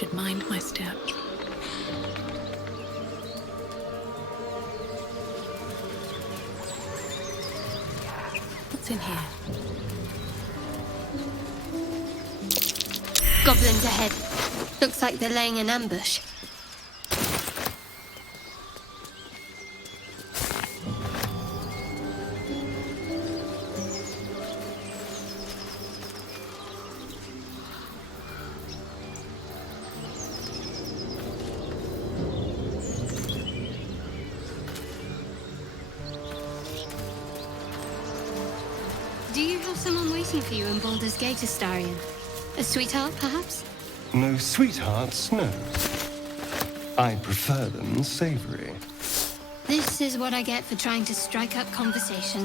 should mind my step. What's in here? Goblins ahead. Looks like they're laying an ambush. Do you have someone waiting for you in Baldur's Gate, Astarion? A sweetheart, perhaps? No sweethearts, no. I prefer them savory. This is what I get for trying to strike up conversation.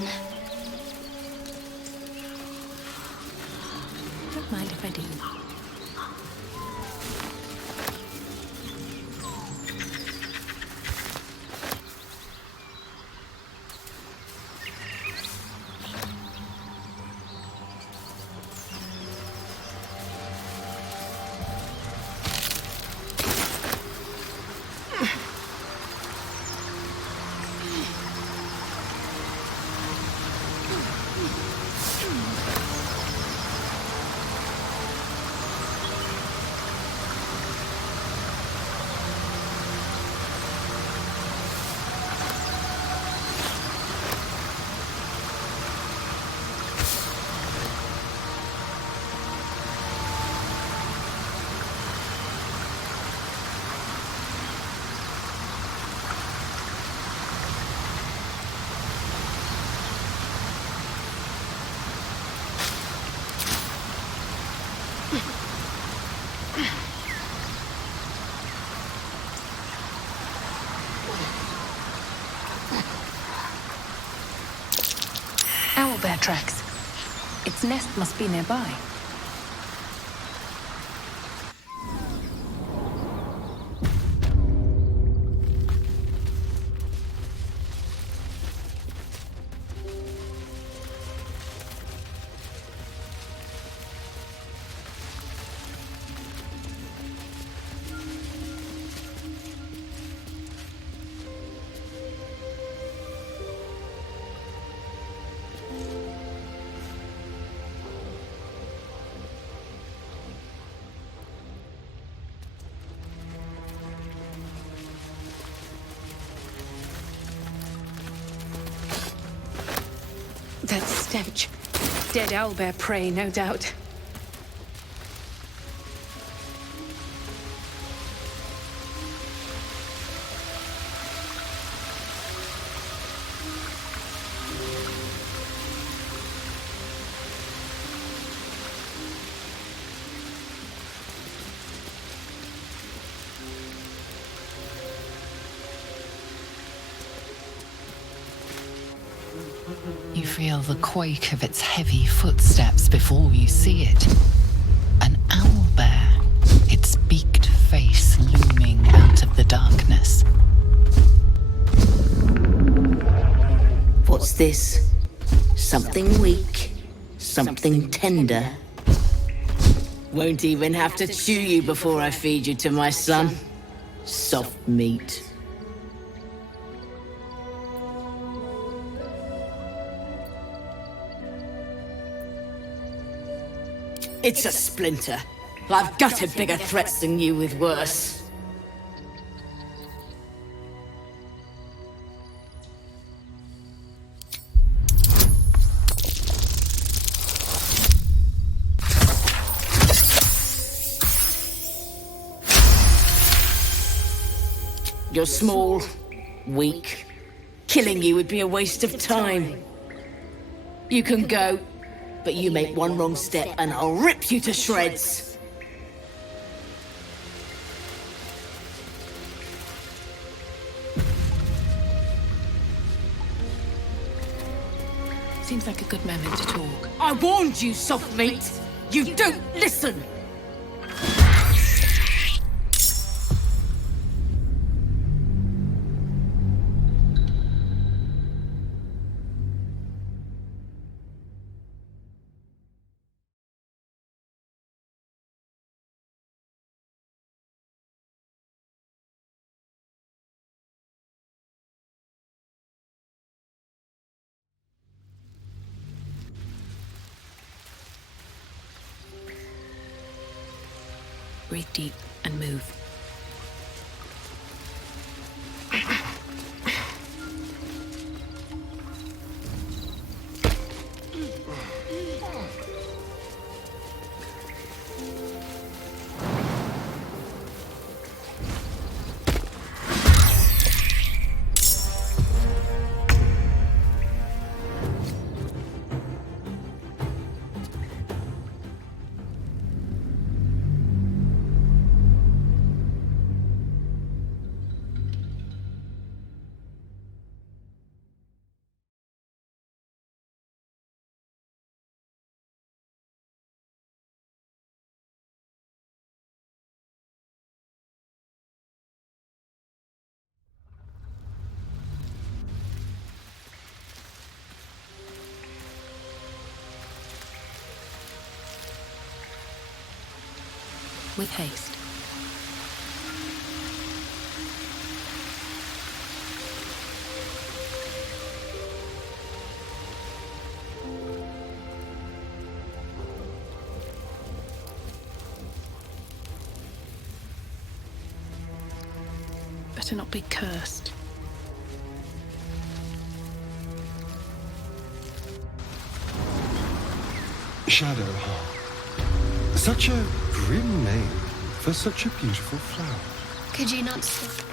Don't mind if I do. Owlbear tracks. Its nest must be nearby. That stench. Dead owlbear prey, no doubt. You feel the quake of its heavy footsteps before you see it. An owlbear, its beaked face looming out of the darkness. What's this? Something weak, something tender. Won't even have to chew you before I feed you to my son. Soft meat. It's a splinter. I've gutted bigger threats than you with worse. You're small, weak. Killing you would be a waste of time. You can go, but you make one wrong step and I'll rip you to shreds. Seems like a good moment to talk. I warned you, soft meat. You don't listen. breathe deep and move. With haste. Better not be cursed. Shadowheart. Such a grim name for such a beautiful flower. Could you not stop?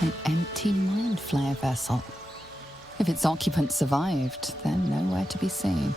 An empty mind flayer vessel. If its occupant survived, then nowhere to be seen.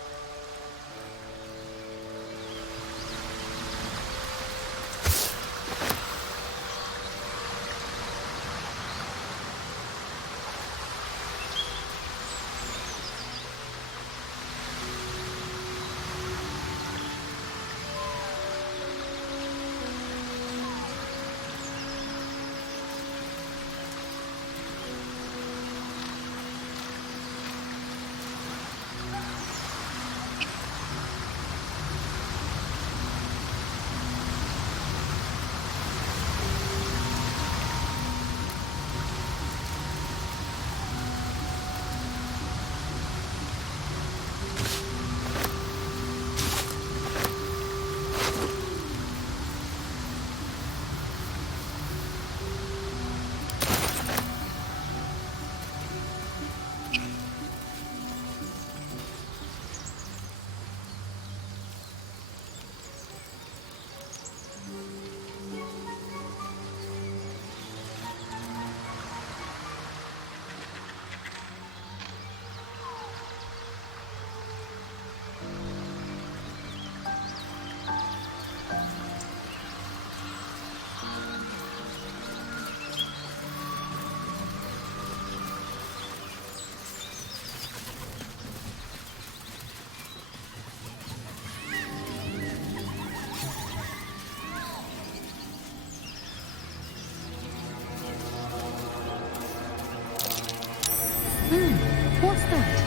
What's that?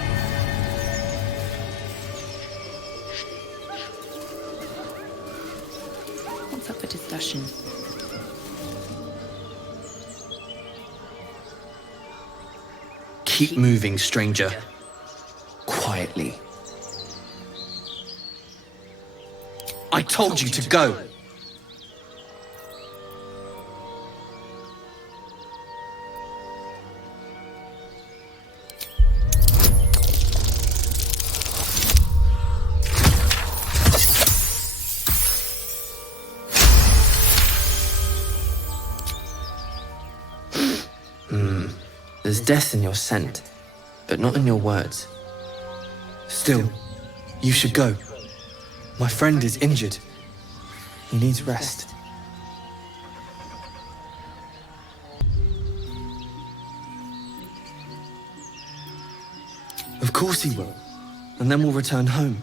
What's up for discussion? Keep moving, stranger. Quietly. I told you to go! There's death in your scent, but not in your words. Still, you should go. My friend is injured. He needs rest. Of course he will, and then we'll return home.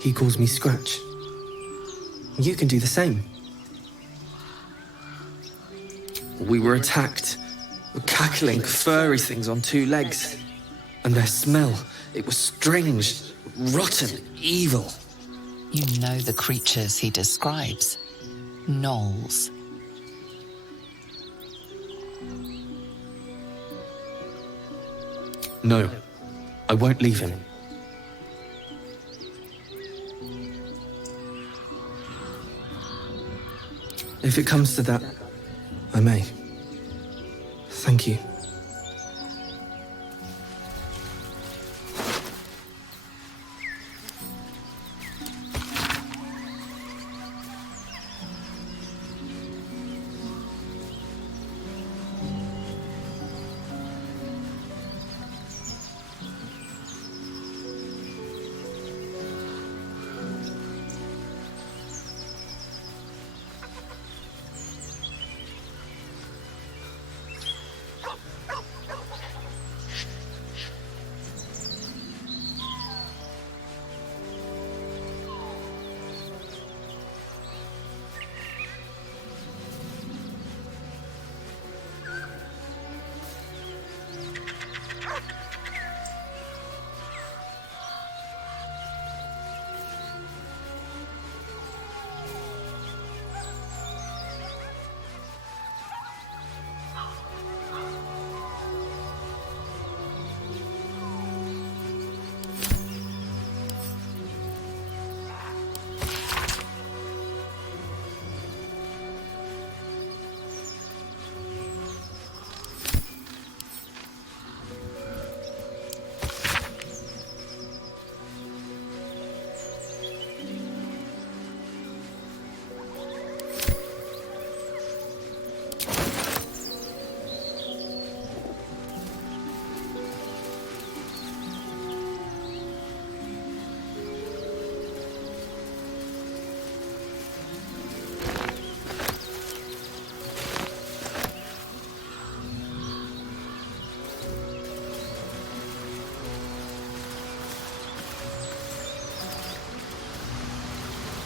He calls me Scratch. You can do the same. We were attacked. Cackling, furry things on two legs. And their smell, it was strange, rotten, evil. You know the creatures he describes. Gnolls. No, I won't leave him. If it comes to that, I may. Thank you.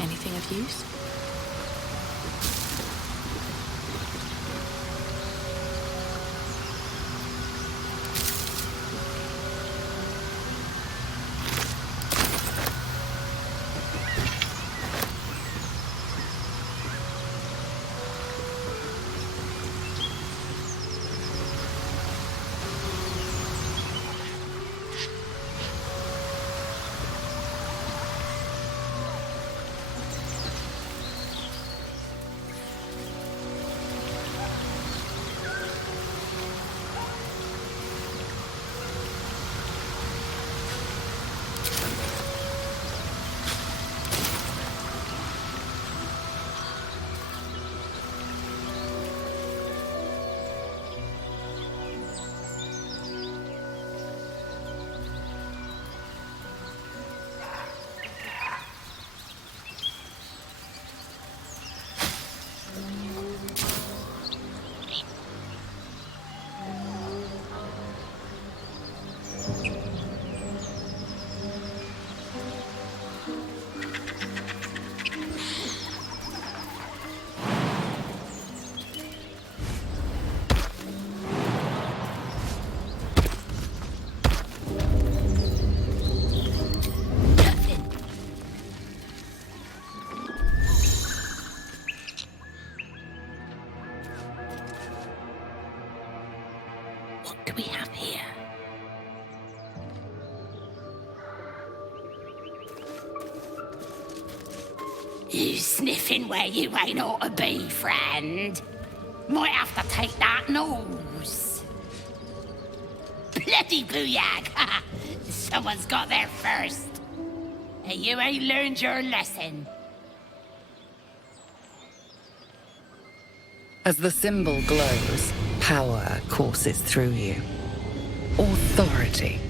Anything of use? What do we have here? You sniffing where you ain't ought to be, friend. Might have to take that nose. Bloody booyag! Someone's got there first. You ain't learned your lesson. As the symbol glows, power courses through you. Authority.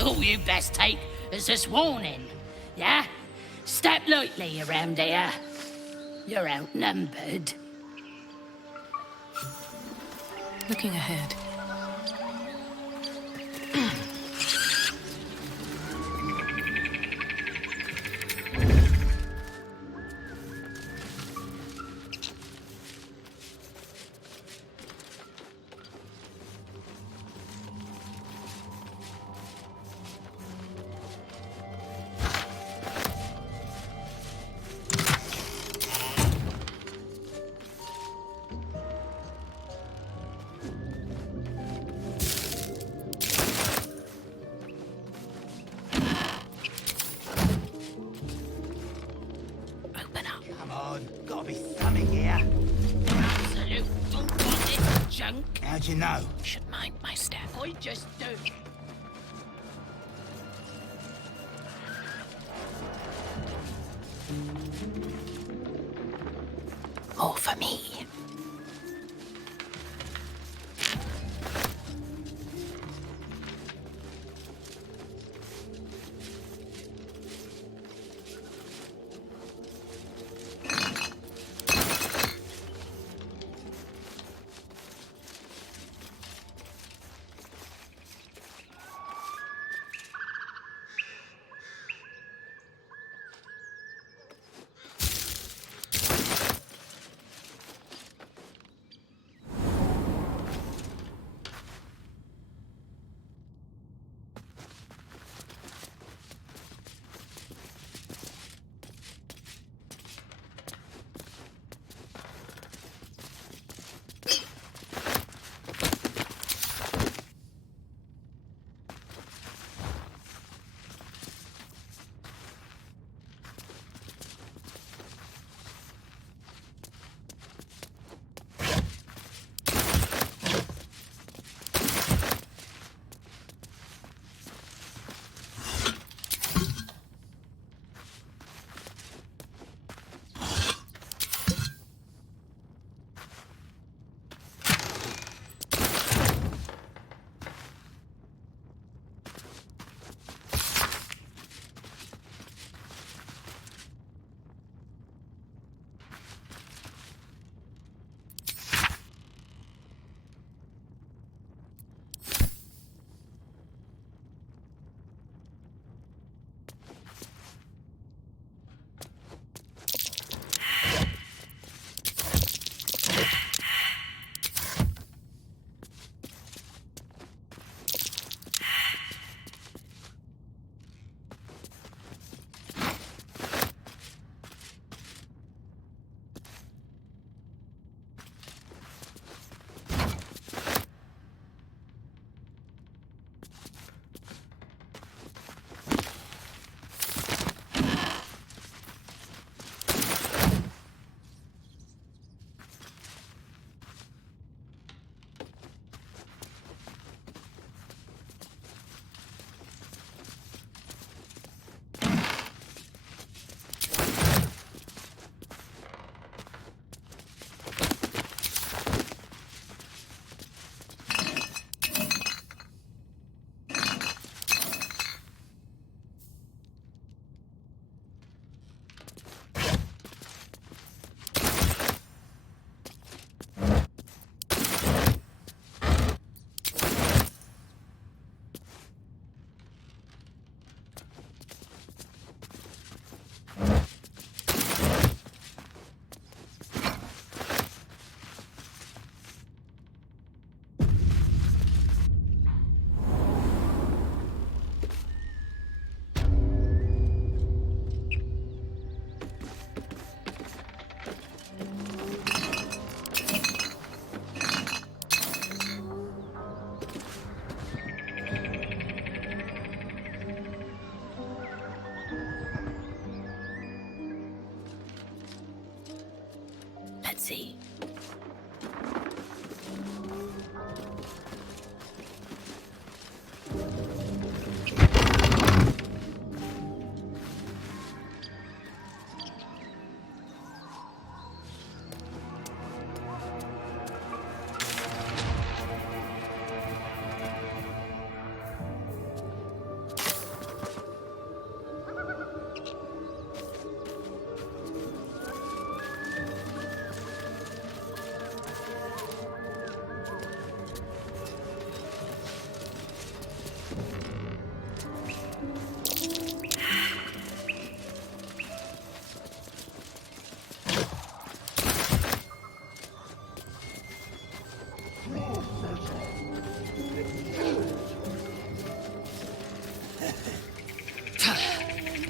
All you best take is this warning, yeah? Step lightly around here. You're outnumbered. Looking ahead. Gotta be something here. Absolute don't want this junk. How'd you know? Should mind my step. I just do. More for me.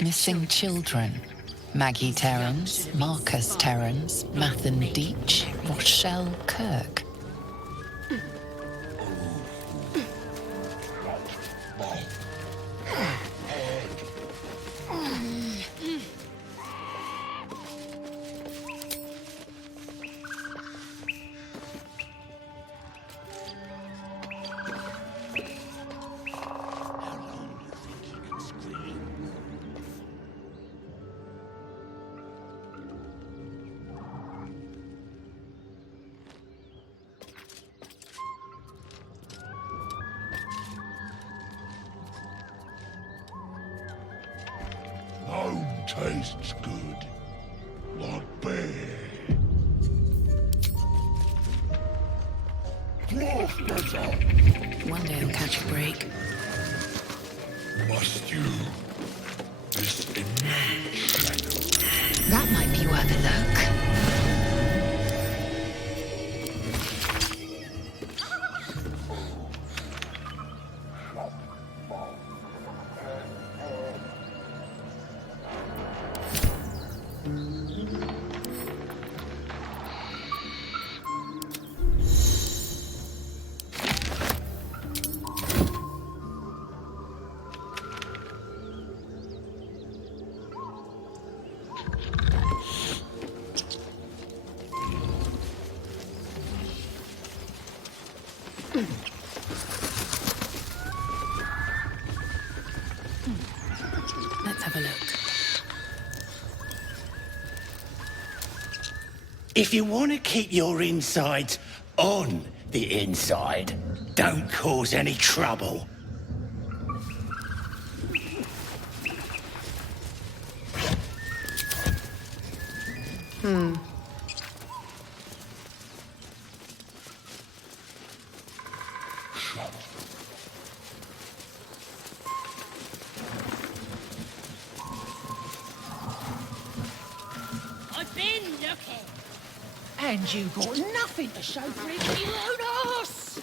missing children. Maggie Terrans, Marcus Terrans, Mathan Deach, Rochelle Kirk. Home tastes good, like beer. One day I'll catch a break. Must you? This immense shadow. That might be worth a look. Let's have a look. If you want to keep your insides on the inside, don't cause any trouble. I've been looking. And you got nothing to show for it, you own arse!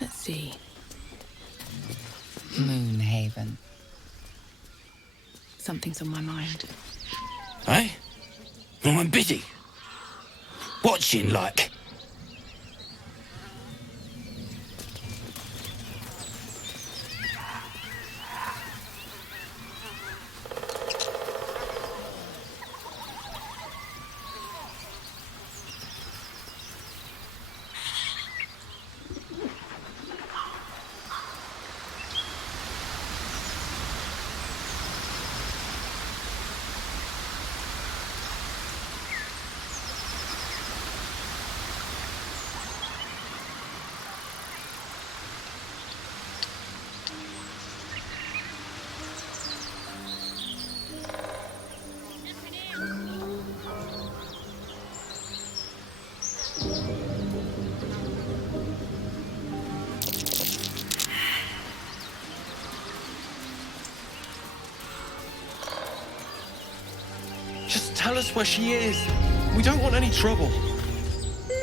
Let's see. Moonhaven. Something's on my mind. Eh? Well, I'm busy. Watching, like. Just tell us where she is. We don't want any trouble.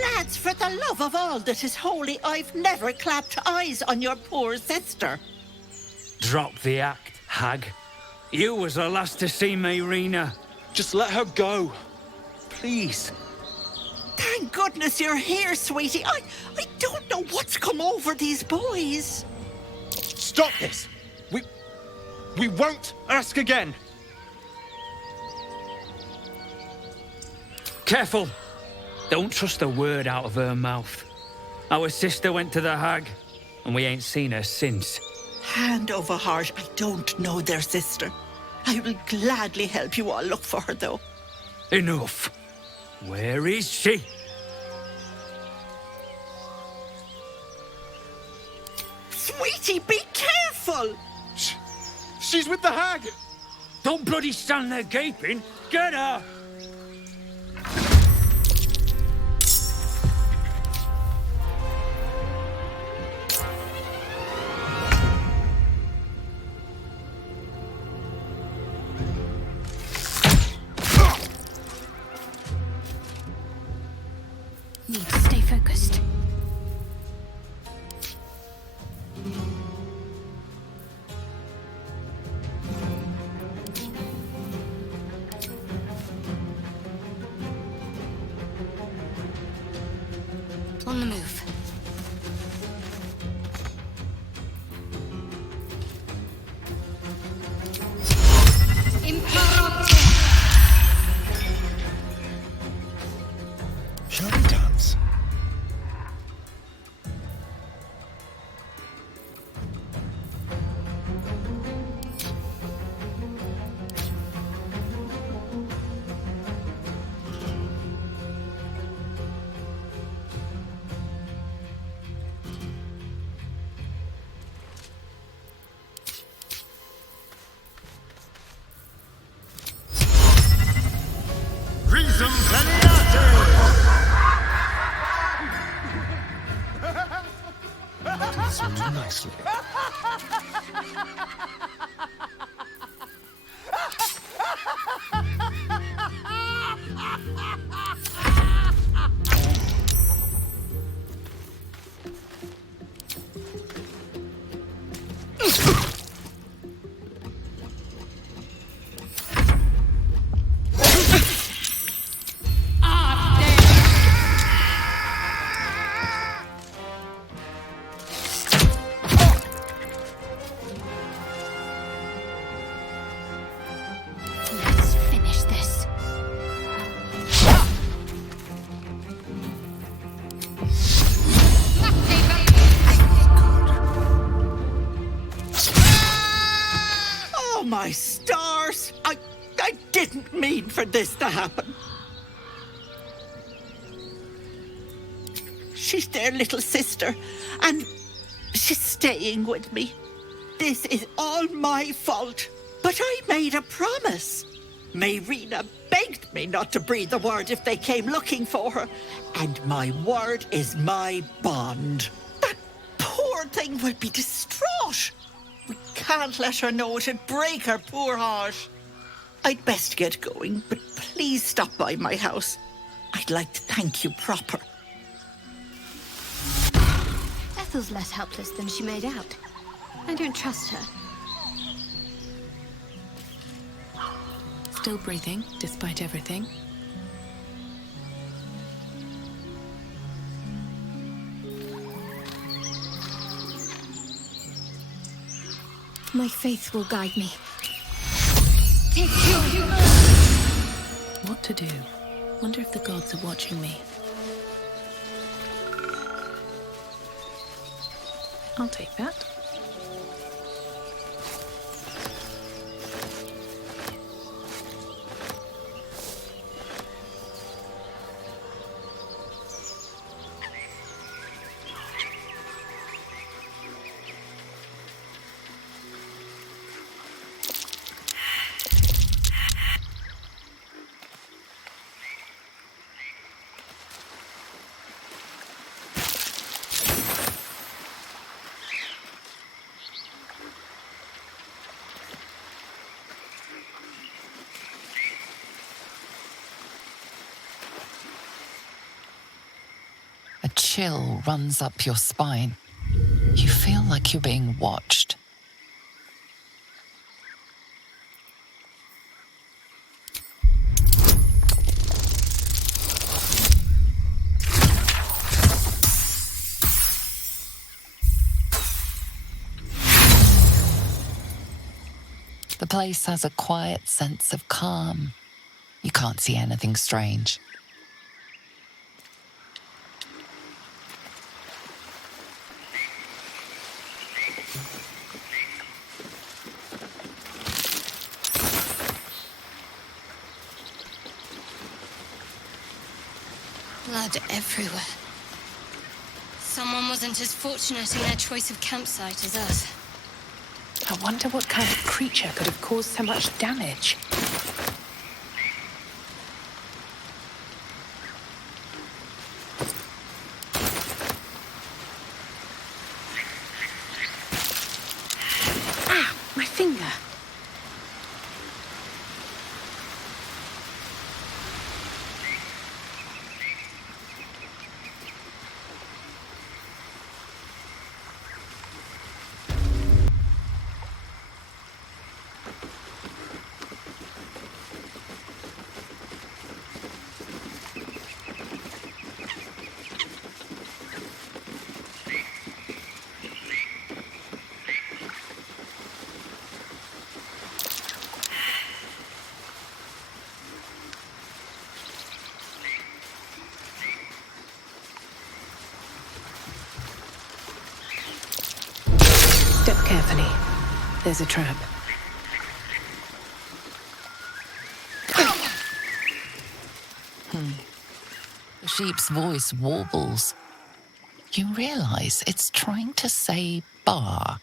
Lads, for the love of all that is holy, I've never clapped eyes on your poor sister. Drop the act, hag. You was the last to see me, Rena. Just let her go. Please. Thank goodness you're here, sweetie. I don't know what's come over these boys. Stop this. We won't ask again. Careful! Don't trust a word out of her mouth. Our sister went to the hag, and we ain't seen her since. Hand over heart, I don't know their sister. I will gladly help you all look for her, though. Enough. Where is she? Sweetie, be careful! She's with the hag. Don't bloody stand there gaping. Get her! On the move. Shall we dance? Nicely. Let's finish this. Oh, my stars! I didn't mean for this to happen. She's their little sister, and she's staying with me. This is all my fault. But I made a promise. Mayrina begged me not to breathe a word if they came looking for her. And my word is my bond. That poor thing will be distraught. We can't let her know it'd break her poor heart. I'd best get going, but please stop by my house. I'd like to thank you proper. Ethel's less helpless than she made out. I don't trust her. Still breathing, despite everything. My faith will guide me. What to do? Wonder if the gods are watching me. I'll take that. A chill runs up your spine. You feel like you're being watched. The place has a quiet sense of calm. You can't see anything strange. Blood everywhere. Someone wasn't as fortunate in their choice of campsite as us. I wonder what kind of creature could have caused so much damage. Ah, my finger. There's a trap. The sheep's voice warbles. You realize it's trying to say bar.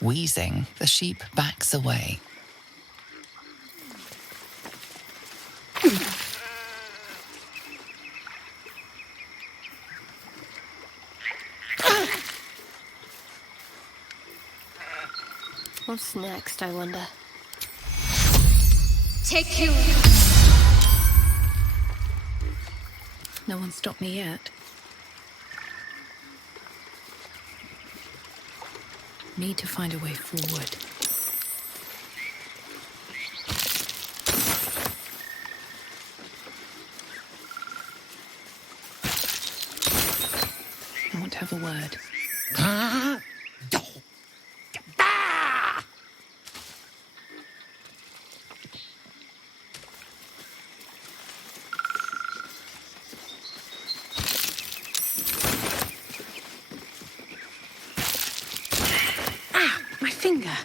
Wheezing, the sheep backs away. What's next, I wonder? Take you! No one stopped me yet. Need to find a way forward. I want to have a word. My finger.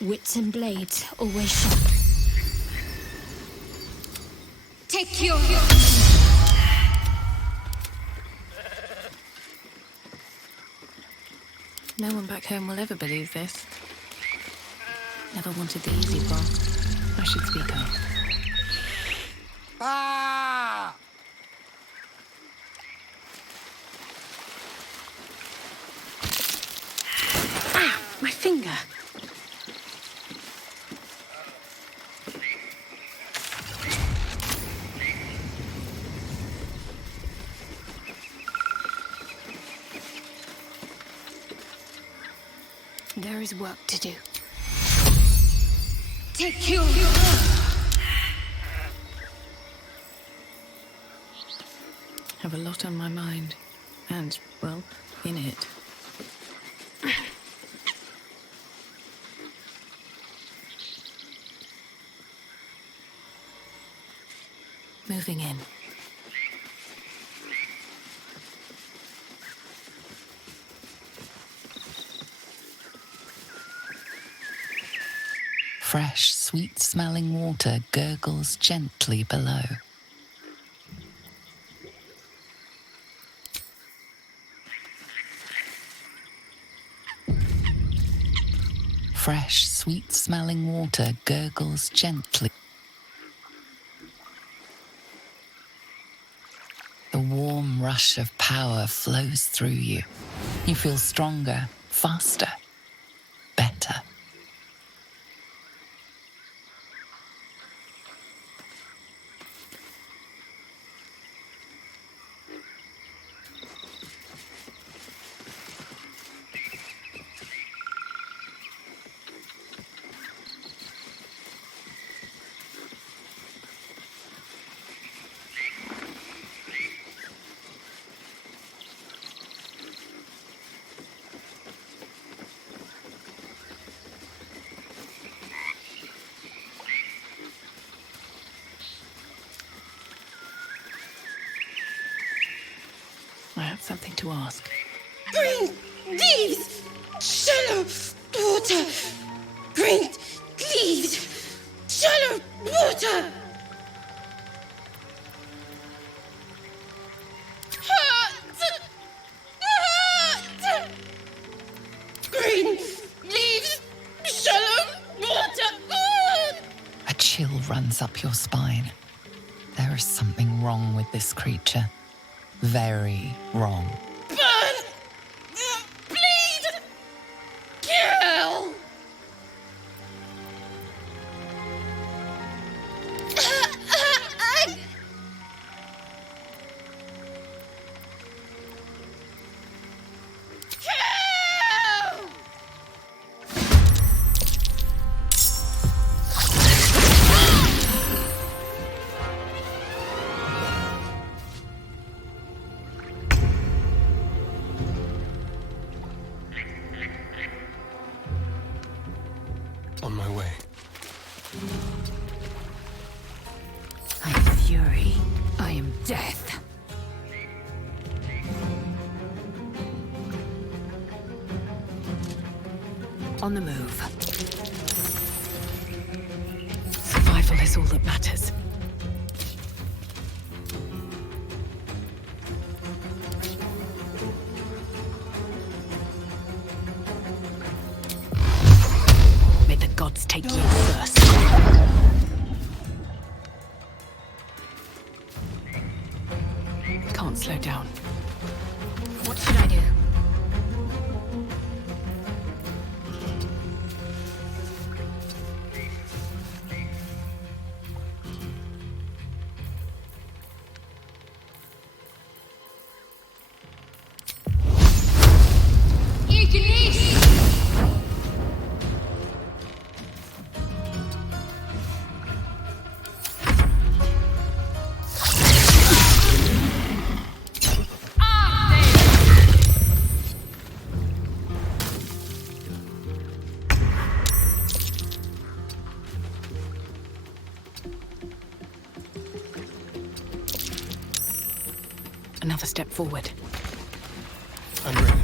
Wits and blades always sharp. Take your... No one back home will ever believe this. Never wanted the easy path. I should speak up. My finger. There is work to do. Take you! Have a lot on my mind. And, well, in it. Moving in. Fresh, sweet-smelling water gurgles gently below. Fresh, sweet-smelling water gurgles gently. The warm rush of power flows through you. You feel stronger, faster, better. I have something to ask. Green leaves, shallow water. Green leaves, shallow water. Green leaves, shallow water. A chill runs up your spine. There is something wrong with this creature. Very wrong. Burn! Bleed! Kill! On my way. I am fury. I am death. On the move. Survival is all that matters. May the gods take you first. Can't slow down. What should I do? Another step forward. I'm ready.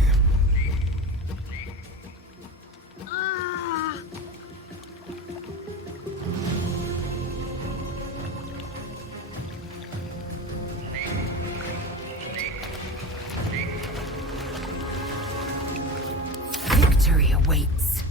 Victory awaits.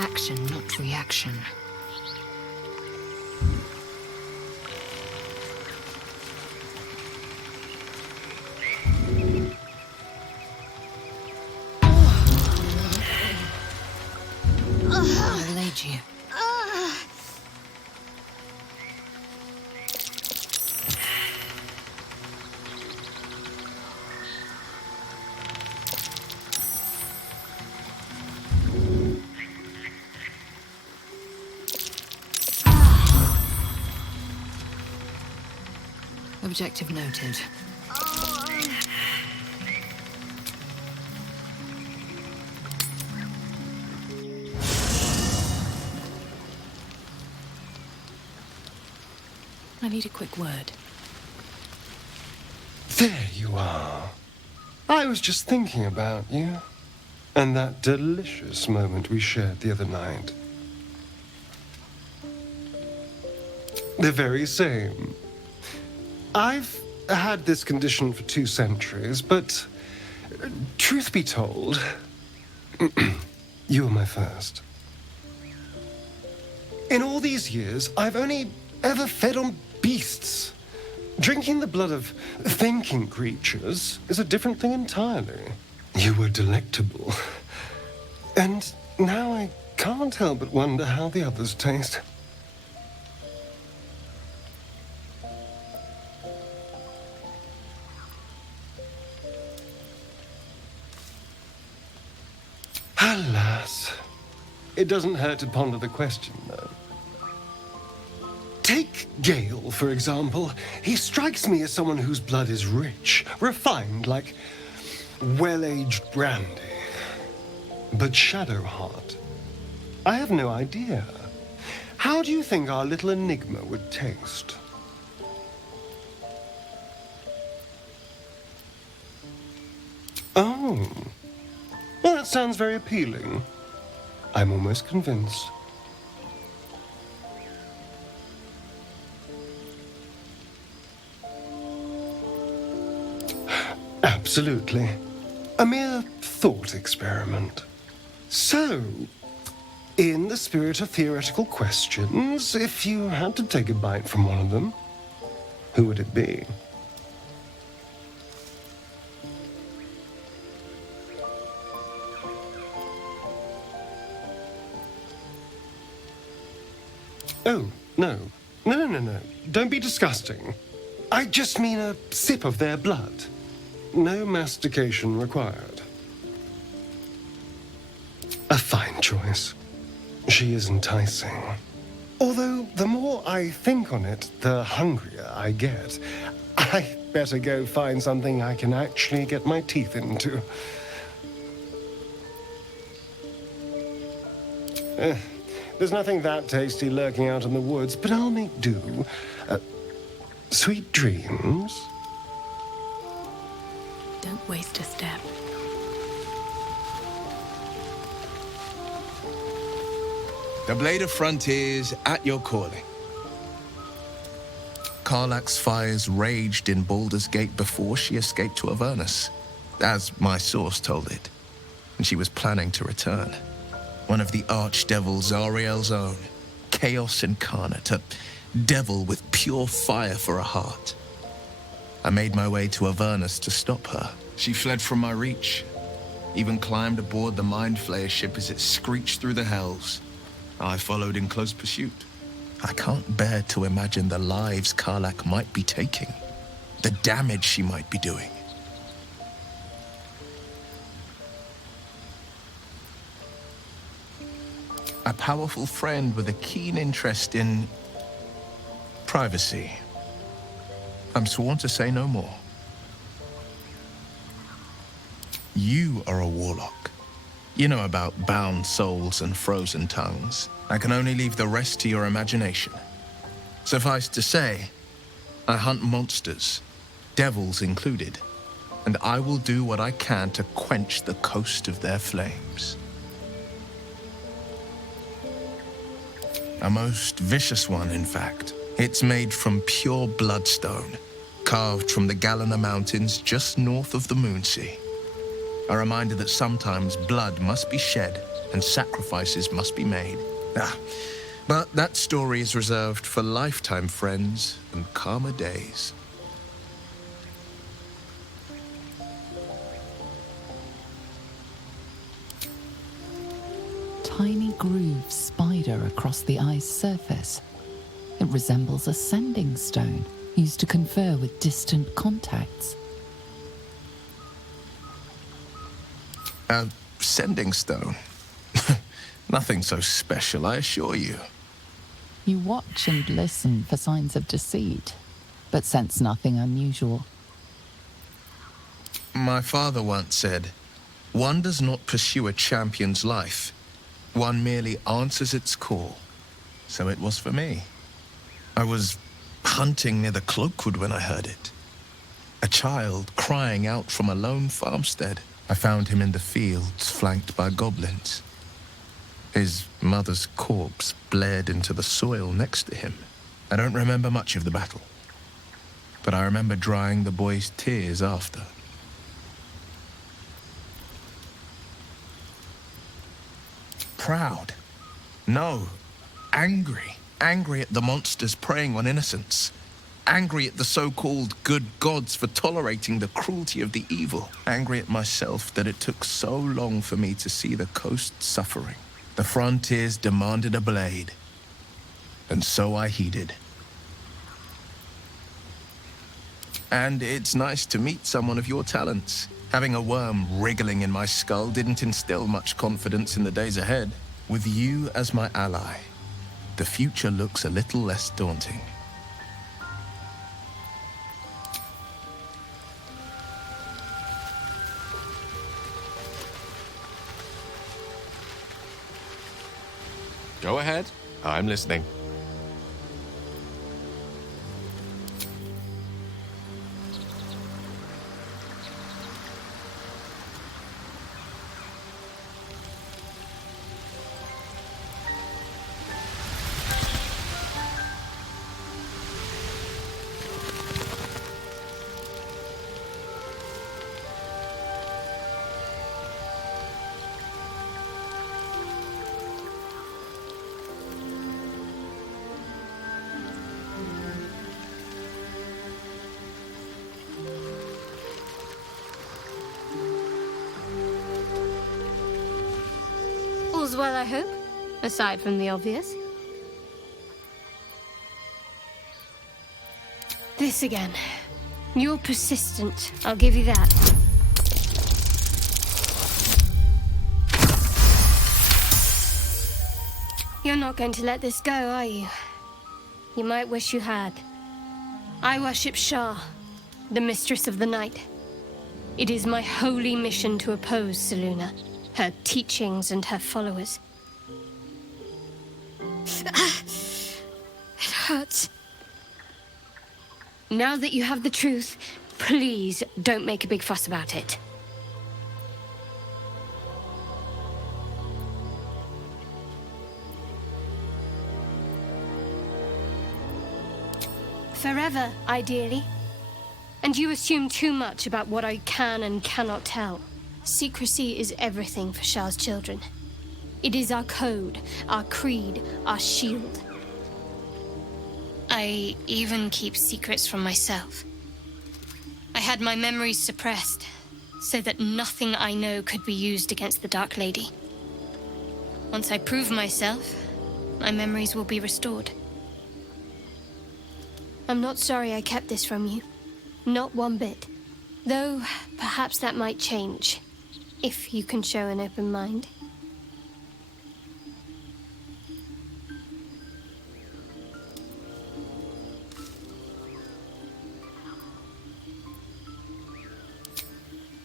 Action, not reaction. I laid you. Objective noted. I need a quick word. There you are. I was just thinking about you. And that delicious moment we shared the other night. The very same. I've had this condition for 2 centuries, but truth be told, you were my first. In all these years, I've only ever fed on beasts. Drinking the blood of thinking creatures is a different thing entirely. You were delectable. And now I can't help but wonder how the others taste. Alas, it doesn't hurt to ponder the question, though. Take Gale, for example. He strikes me as someone whose blood is rich, refined, like well-aged brandy. But Shadowheart, I have no idea. How do you think our little enigma would taste? Oh. Well, that sounds very appealing. I'm almost convinced. Absolutely. A mere thought experiment. So, in the spirit of theoretical questions, if you had to take a bite from one of them, who would it be? Oh, no. No. Don't be disgusting. I just mean a sip of their blood. No mastication required. A fine choice. She is enticing. Although, the more I think on it, the hungrier I get. I better go find something I can actually get my teeth into. There's nothing that tasty lurking out in the woods, but I'll make do. Sweet dreams. Don't waste a step. The Blade of Frontiers at your calling. Karlach's fires raged in Baldur's Gate before she escaped to Avernus, as my source told it, and she was planning to return. One of the archdevils Zariel's own, chaos incarnate, a devil with pure fire for a heart. I made my way to Avernus to stop her. She fled from my reach, even climbed aboard the Mind Flayer ship as it screeched through the hells. I followed in close pursuit. I can't bear to imagine the lives Karlach might be taking, the damage she might be doing. A powerful friend with a keen interest in privacy. I'm sworn to say no more. You are a warlock. You know about bound souls and frozen tongues. I can only leave the rest to your imagination. Suffice to say, I hunt monsters, devils included, and I will do what I can to quench the coast of their flames. A most vicious one, in fact. It's made from pure bloodstone, carved from the Galena Mountains just north of the Moonsea. A reminder that sometimes blood must be shed and sacrifices must be made. But that story is reserved for lifetime friends and calmer days. Tiny grooves spider across the eye's surface. It resembles a sending stone used to confer with distant contacts. A sending stone? Nothing so special, I assure you. You watch and listen for signs of deceit, but sense nothing unusual. My father once said, "One does not pursue a champion's life. One merely answers its call." So it was for me. I was hunting near the Cloakwood when I heard it. A child crying out from a lone farmstead. I found him in the fields, flanked by goblins. His mother's corpse bled into the soil next to him. I don't remember much of the battle, but I remember drying the boy's tears after. Proud? No. Angry. Angry at the monsters preying on innocents. Angry at the so-called good gods for tolerating the cruelty of the evil. Angry at myself that it took so long for me to see the coast suffering. The frontiers demanded a blade, and so I heeded. And it's nice to meet someone of your talents. Having a worm wriggling in my skull didn't instill much confidence in the days ahead. With you as my ally, the future looks a little less daunting. Go ahead. I'm listening. All's well, I hope, aside from the obvious. this again. You're persistent, I'll give you that. You're not going to let this go, are you? You might wish you had. I worship Shah, the mistress of the night. It is my holy mission to oppose Selûne, her teachings and her followers. It hurts. Now that you have the truth, please don't make a big fuss about it. Forever, ideally. And you assume too much about what I can and cannot tell. Secrecy is everything for Shah's children. It is our code, our creed, our shield. I even keep secrets from myself. I had my memories suppressed, so that nothing I know could be used against the Dark Lady. Once I prove myself, my memories will be restored. I'm not sorry I kept this from you. Not one bit. Though, perhaps that might change, if you can show an open mind.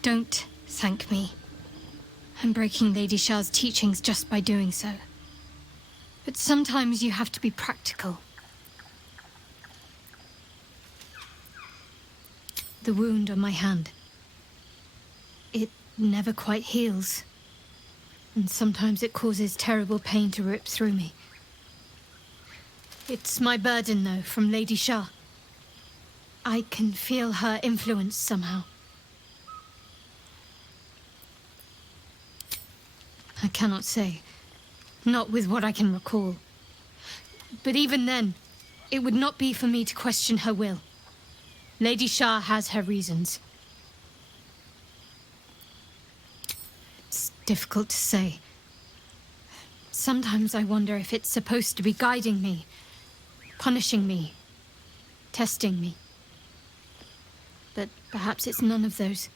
Don't thank me. I'm breaking Lady Shah's teachings just by doing so. But sometimes you have to be practical. The wound on my hand. It never quite heals. And sometimes it causes terrible pain to rip through me. It's my burden, though, from Lady Shah. I can feel her influence somehow. I cannot say. Not with what I can recall. But even then, it would not be for me to question her will. Lady Shah has her reasons. It's difficult to say. Sometimes I wonder if it's supposed to be guiding me, punishing me, testing me. But perhaps it's none of those.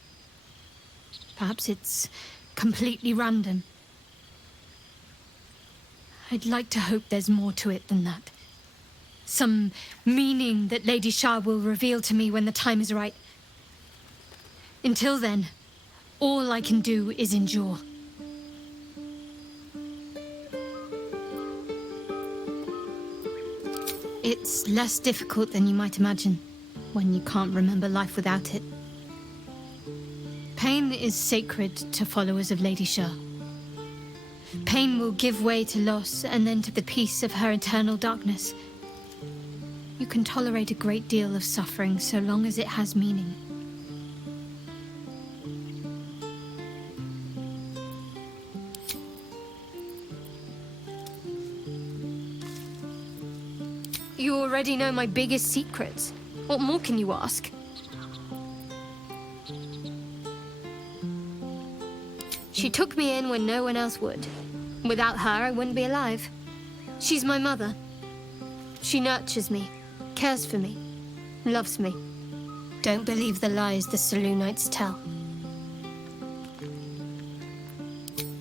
Perhaps it's completely random. I'd like to hope there's more to it than that. Some meaning that Lady Shah will reveal to me when the time is right. Until then, all I can do is endure. It's less difficult than you might imagine when you can't remember life without it. Pain is sacred to followers of Lady Shah. Pain will give way to loss and then to the peace of her eternal darkness. You can tolerate a great deal of suffering so long as it has meaning. You already know my biggest secrets. What more can you ask? She took me in when no one else would. Without her, I wouldn't be alive. She's my mother. She nurtures me, cares for me, loves me. Don't believe the lies the Selûnites tell.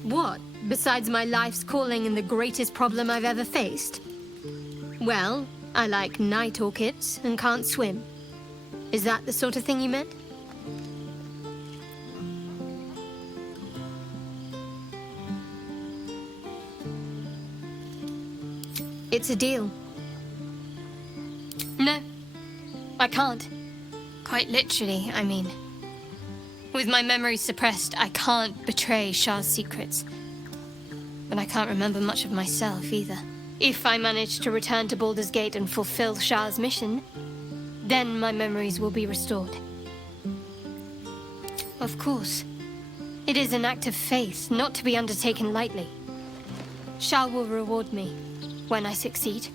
What, besides my life's calling and the greatest problem I've ever faced? Well, I like night orchids and can't swim. Is that the sort of thing you meant? It's a deal. No, I can't. Quite literally, I mean. With my memory suppressed, I can't betray Shah's secrets. But I can't remember much of myself either. If I manage to return to Baldur's Gate and fulfill Shah's mission, then my memories will be restored. Of course. It is an act of faith, not to be undertaken lightly. Shah will reward me when I succeed.